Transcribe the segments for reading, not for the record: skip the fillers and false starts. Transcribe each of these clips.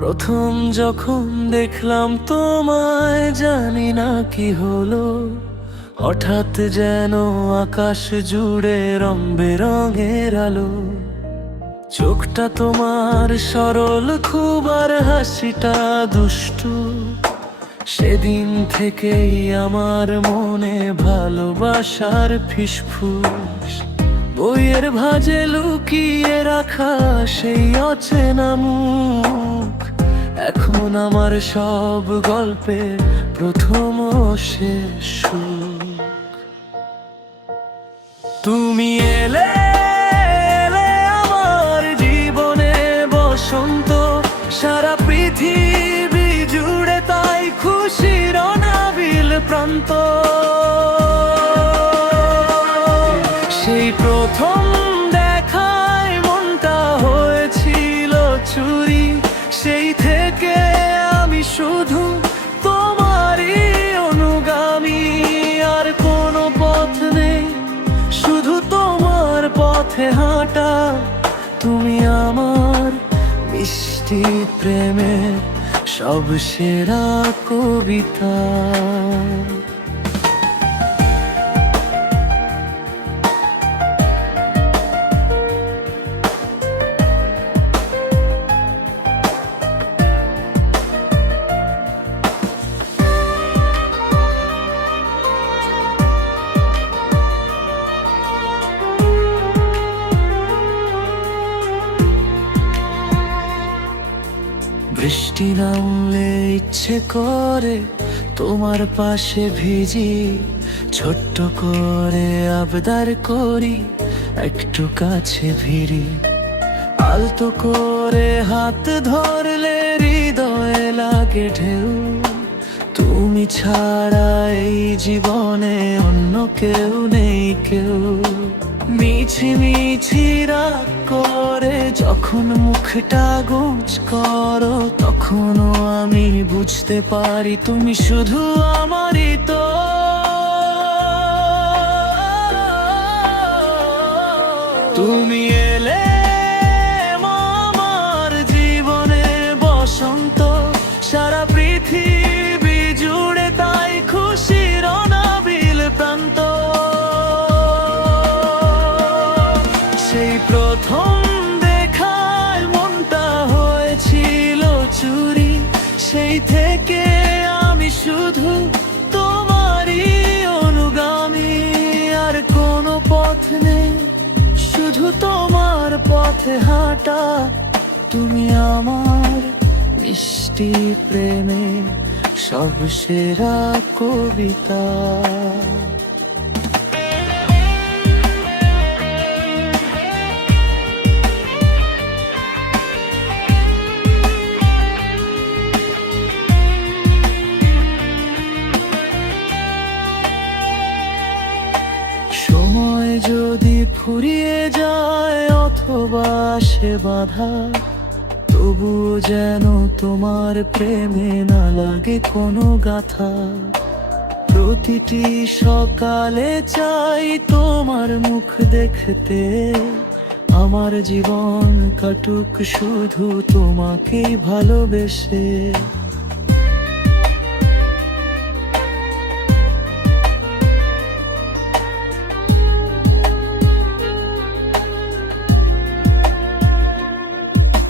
প্রথম যখন দেখলাম তোমায়, জানি না কি হলো, হঠাৎ যেন আকাশ জুড়ে রং বেরঙের আলো। চোখটা তোমার সরল খুব, আর হাসিটা দুষ্টু। সেদিন থেকেই আমার মনে ভালোবাসার ফিসফুস। বইয়ের ভাঁজে লুকিয়ে রাখা সেই অচেনা মুখ, এখন আমার সব গল্পের প্রথম ও শেষ সুর। তুমি এলে এলে আমার জীবনে বসন্ত, সারা পৃথিবী জুড়ে তাই খুশির অনাবিল প্রান্ত। সেই প্রথম দেখায় মনটা হয়েছিল চুরি, সেই থেকে আমি শুধু তোমারই অনুগামী। আর কোনো পথ নেই, শুধু তোমার পথে হাঁটা। তুমি আমার মিষ্টি প্রেমের সব সেরা কবিতা। বৃষ্টি নামলে ইচ্ছে করে তোমার পাশে ভিজি, ছোট্ট করে আবদার করি একটু কাছে ভিড়ি। আলতো করে হাত ধরলে হৃদয়ে লাগে ঢেউ, তুমি ছাড়া এই জীবনে অন্য কেউ নেই কেউ। মিছি মিছি রাগ করে যখন মুখটা গোছ করো, তখনও আমি বুঝতে পারি তুমি শুধু আমারই তো। তুমি এলে আমার জীবনে বসন্ত, সারা পৃথিবী জুড়ে তাই খুশির অনাবিল প্রান্ত। সেই প্রথম দেখায় মনটা হয়েছিল চুরি, সেই থেকে আমি শুধু তোমারই অনুগামী। আর কোনো পথ নেই, শুধু তোমার পথে হাঁটা। তুমি আমার মিষ্টি প্রেমে সব সেরা কবিতা। সময় যদি ফুরিয়ে যায় অথবা সে বাধা, তবুও যেন তোমার প্রেমে না লাগে কোনো গাথা। প্রতিটি সকালে চাই তোমার মুখ দেখতে, আমার জীবন কাটুক শুধু তোমাকেই ভালোবেসে।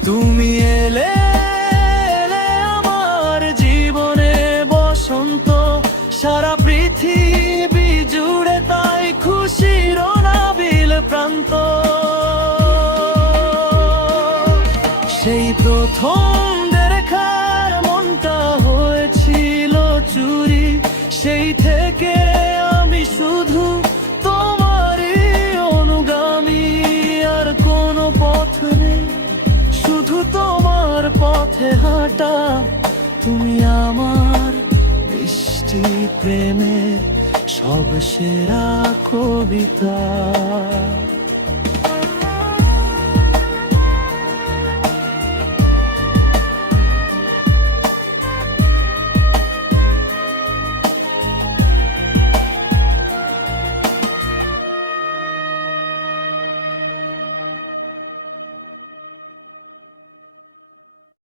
তুমি এলে এলে আমার জীবনে বসন্ত, সারা পৃথিবী জুড়ে তাই খুশির অনাবিল প্রান্ত। সেই প্রথম দেখার মনটা হয়েছিল চুরি, সেই থেকে আমি শুধু তোমারই অনুগামী। আর কোনো পথ নেই, শুধু তোমার পথে হাঁটা। তুমি আমার মিষ্টি প্রেমের সব সেরা কবিতা।